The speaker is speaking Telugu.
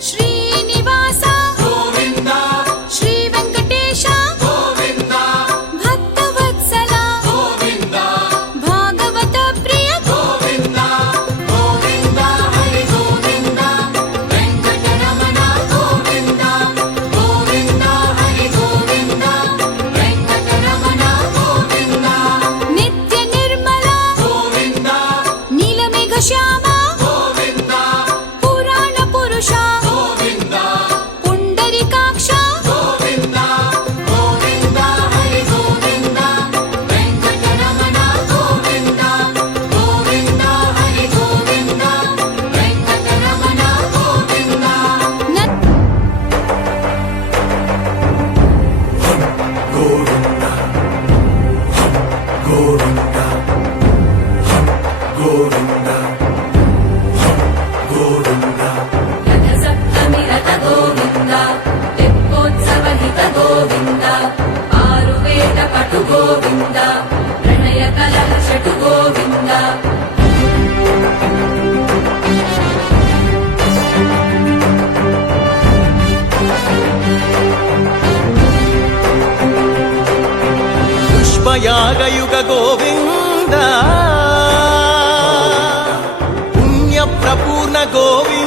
శ్రీనివాస గోవింద శ్రీ వెంకటేశ గోవింద భక్తవత్సల గోవింద భాగవత ప్రియ గోవింద గోవింద హరి గోవింద వెంకటరమణ గోవింద గోవింద హరి గోవింద వెంకటరమణ గోవింద నిత్య నిర్మల గోవింద నీలమేఘ శ్యామ యాగయుగ గోవింద పుణ్య ప్రపూర్ణ గోవింద